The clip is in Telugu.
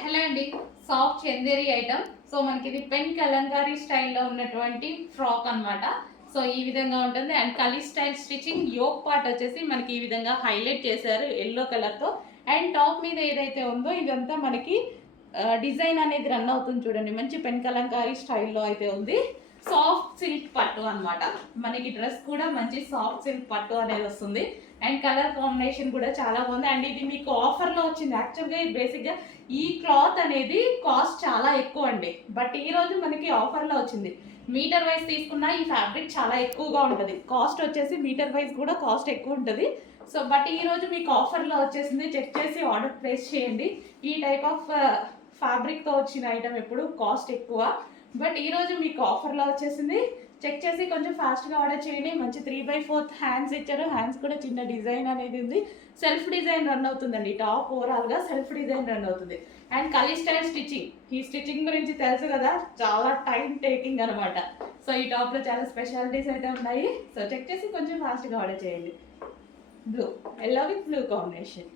హలో అండి, సాఫ్ట్ చందేరి ఐటమ్. సో మనకి ఇది పెన్ కలంకారీ స్టైల్లో ఉన్నటువంటి ఫ్రాక్ అన్నమాట. సో ఈ విధంగా ఉంటుంది. And kali style stitching, yoke part వచ్చేసి మనకి ఈ విధంగా హైలైట్ చేశారు ఎల్లో కలర్తో. అండ్ టాప్ మీద ఏదైతే ఉందో ఇదంతా మనకి డిజైన్ అనేది రన్ అవుతుంది చూడండి. మంచి పెన్ కలంకారీ స్టైల్లో అయితే ఉంది. సాఫ్ట్ సిల్క్ పట్టు అన్నమాట. మనకి డ్రెస్ కూడా మంచి సాఫ్ట్ సిల్క్ పట్టు అనేది వస్తుంది. అండ్ కలర్ కాంబినేషన్ కూడా చాలా బాగుంది. అండ్ ఇది మీకు ఆఫర్లో వచ్చింది. యాక్చువల్గా బేసిక్గా ఈ క్లాత్ అనేది కాస్ట్ చాలా ఎక్కువ అండి. బట్ ఈ రోజు మనకి ఆఫర్లో వచ్చింది. మీటర్ వైజ్ తీసుకున్నా ఈ ఫ్యాబ్రిక్ చాలా ఎక్కువగా ఉంటుంది. కాస్ట్ వచ్చేసి మీటర్ వైజ్ కూడా కాస్ట్ ఎక్కువ ఉంటుంది. సో బట్ ఈ రోజు మీకు ఆఫర్లో వచ్చేసింది. చెక్ చేసి ఆర్డర్ ప్లేస్ చేయండి. ఈ టైప్ ఆఫ్ ఫ్యాబ్రిక్తో వచ్చిన ఐటమ్ ఎప్పుడు కాస్ట్ ఎక్కువ. బట్ ఈరోజు మీకు ఆఫర్లో వచ్చేసింది. చెక్ చేసి కొంచెం ఫాస్ట్గా ఆర్డర్ చేయండి. మంచి 3/4 హ్యాండ్స్ ఇచ్చారు. హ్యాండ్స్ కూడా చిన్న డిజైన్ అనేది ఉంది. సెల్ఫ్ డిజైన్ రన్ అవుతుందండి. టాప్ ఓవరాల్గా సెల్ఫ్ డిజైన్ రన్ అవుతుంది. అండ్ కలీ స్టైల్ స్టిచ్చింగ్, ఈ స్టిచ్చింగ్ గురించి తెలుసు కదా, చాలా టైం టేకింగ్ అనమాట. సో ఈ టాప్లో చాలా స్పెషాలిటీస్ అయితే ఉన్నాయి. సో చెక్ చేసి కొంచెం ఫాస్ట్గా ఆర్డర్ చేయండి. Blue, yellow with blue combination.